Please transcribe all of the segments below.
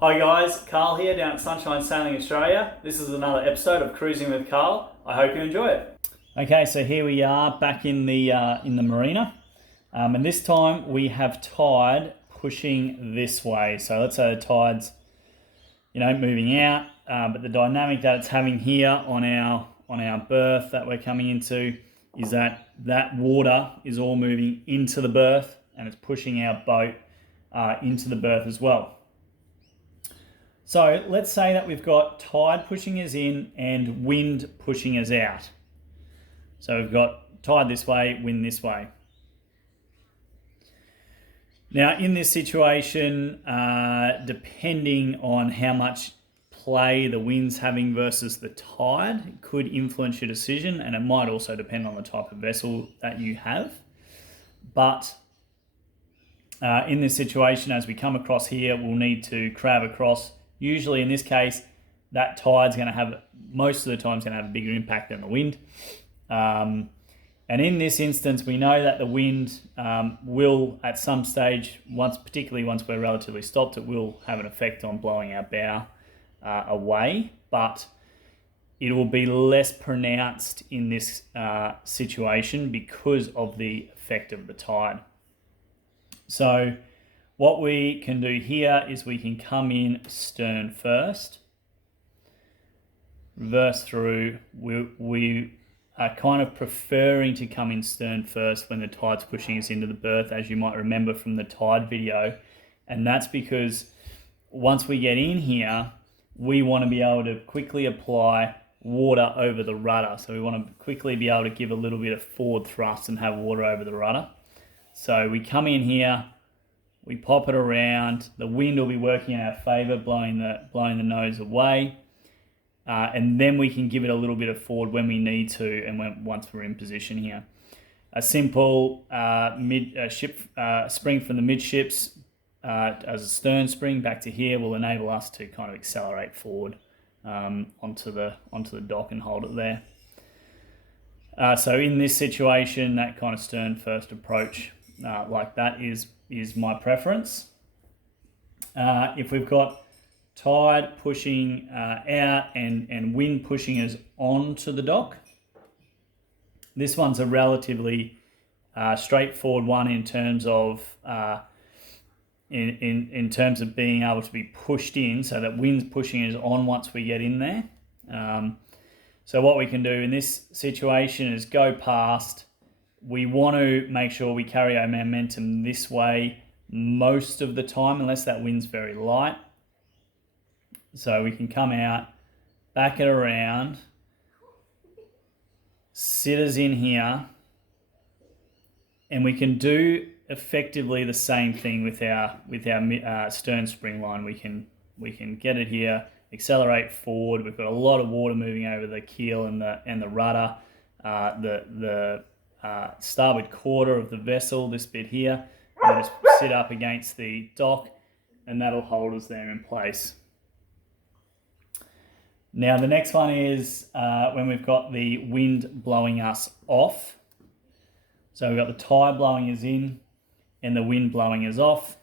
Hi guys, Carl here down at Sunshine Sailing Australia. This is another episode of Cruising with Carl. I hope you enjoy it. Okay, so here we are back in the marina, and this time we have tide pushing this way. So let's say the tide's moving out, but the dynamic that it's having here on our berth that we're coming into is that water is all moving into the berth and it's pushing our boat into the berth as well. So let's say that we've got tide pushing us in and wind pushing us out. So we've got tide this way, wind this way. Now in this situation, depending on how much play the wind's having versus the tide, it could influence your decision, and it might also depend on the type of vessel that you have. But in this situation, as we come across here, we'll need to crab across. Usually in this case, that tide's going to have, most of the time, going to have a bigger impact than the wind. And in this instance, we know that the wind will, at some stage, particularly once we're relatively stopped, it will have an effect on blowing our bow away, but it will be less pronounced in this situation because of the effect of the tide. So what we can do here is we can come in stern first, reverse through. We are kind of preferring to come in stern first when the tide's pushing us into the berth, as you might remember from the tide video. And that's because once we get in here, we want to be able to quickly apply water over the rudder. So we want to quickly be able to give a little bit of forward thrust and have water over the rudder. So we come in here, we pop it around, the wind will be working in our favour, blowing the nose away, and then we can give it a little bit of forward when we need to and once we're in position here. A simple spring from the midships as a stern spring back to here will enable us to kind of accelerate forward onto the dock and hold it there. So in this situation, that kind of stern first approach like that is my preference. If we've got tide pushing out and wind pushing us onto the dock, this one's a relatively straightforward one in terms of in terms of being able to be pushed in, so that wind's pushing us on once we get in there. So what we can do in this situation is go past. We want to make sure we carry our momentum this way most of the time, unless that wind's very light. So we can come out, back it around, sit us in here, and we can do effectively the same thing with our stern spring line. We can get it here, accelerate forward. We've got a lot of water moving over the keel and the rudder. The starboard quarter of the vessel, this bit here, we'll just sit up against the dock and that'll hold us there in place. Now the next one is when we've got the wind blowing us off. So we've got the tide blowing us in and the wind blowing us off.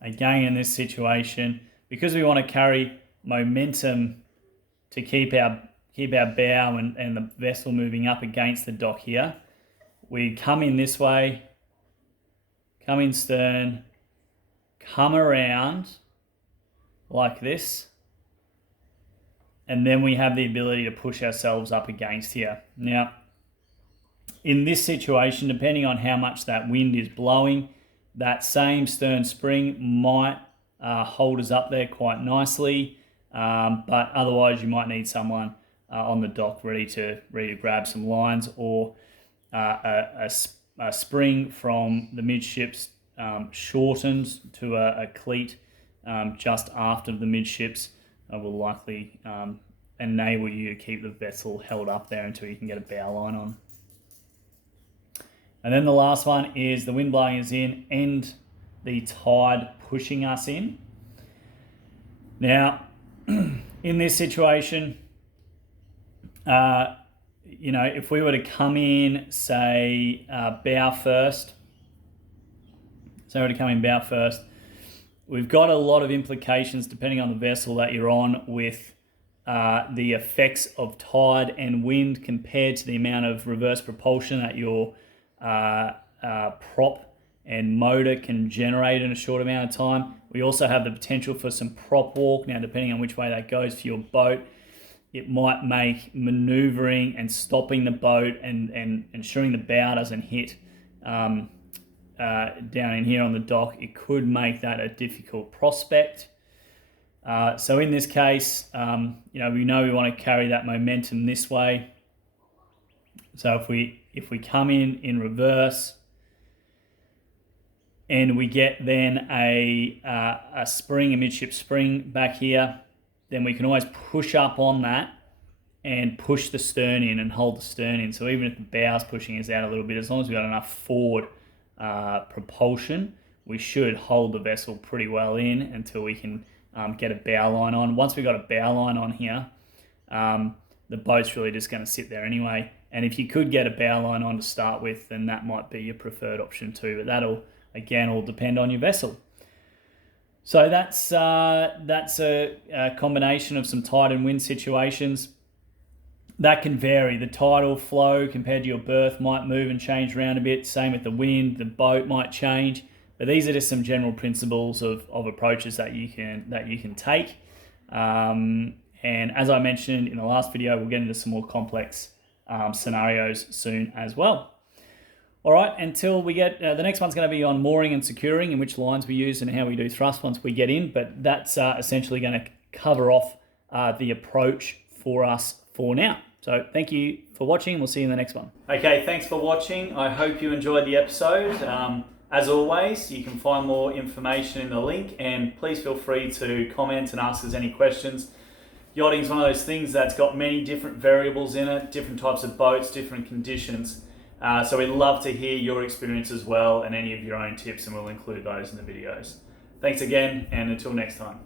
Again, in this situation, because we want to carry momentum to keep our bow and the vessel moving up against the dock here, we come in this way, come in stern, come around like this, and then we have the ability to push ourselves up against here. Now, in this situation, depending on how much that wind is blowing, that same stern spring might hold us up there quite nicely, but otherwise you might need someone on the dock ready to grab some lines, or a spring from the midships shortened to a cleat just aft of the midships will likely enable you to keep the vessel held up there until you can get a bow line on. And then the last one is the wind blowing us in and the tide pushing us in. Now, in this situation, if we were to come in, say, bow first, we've got a lot of implications depending on the vessel that you're on with the effects of tide and wind compared to the amount of reverse propulsion that your prop and motor can generate in a short amount of time. We also have the potential for some prop walk. Now, depending on which way that goes for your boat, it might make maneuvering and stopping the boat and ensuring the bow doesn't hit down in here on the dock. It could make that a difficult prospect. So in this case, we know we want to carry that momentum this way. So if we come in reverse, and we get then a spring, a midship spring back here, then we can always push up on that and push the stern in and hold the stern in. So even if the bow's pushing us out a little bit, as long as we've got enough forward propulsion, we should hold the vessel pretty well in until we can get a bow line on. Once we've got a bow line on here, the boat's really just going to sit there anyway. And if you could get a bow line on to start with, then that might be your preferred option too. But that'll, again, all depend on your vessel. So that's a combination of some tide and wind situations. That can vary. The tidal flow compared to your berth might move and change around a bit. Same with the wind, the boat might change. But these are just some general principles of approaches that you can take. And as I mentioned in the last video, we'll get into some more complex scenarios soon as well. All right, until we get, the next one's going to be on mooring and securing and which lines we use and how we do thrust once we get in, but that's essentially going to cover off the approach for us for now. So thank you for watching. We'll see you in the next one. Okay, thanks for watching. I hope you enjoyed the episode. As always, you can find more information in the link, and please feel free to comment and ask us any questions. Yachting is one of those things that's got many different variables in it, different types of boats, different conditions. So we'd love to hear your experience as well and any of your own tips, and we'll include those in the videos. Thanks again, and until next time.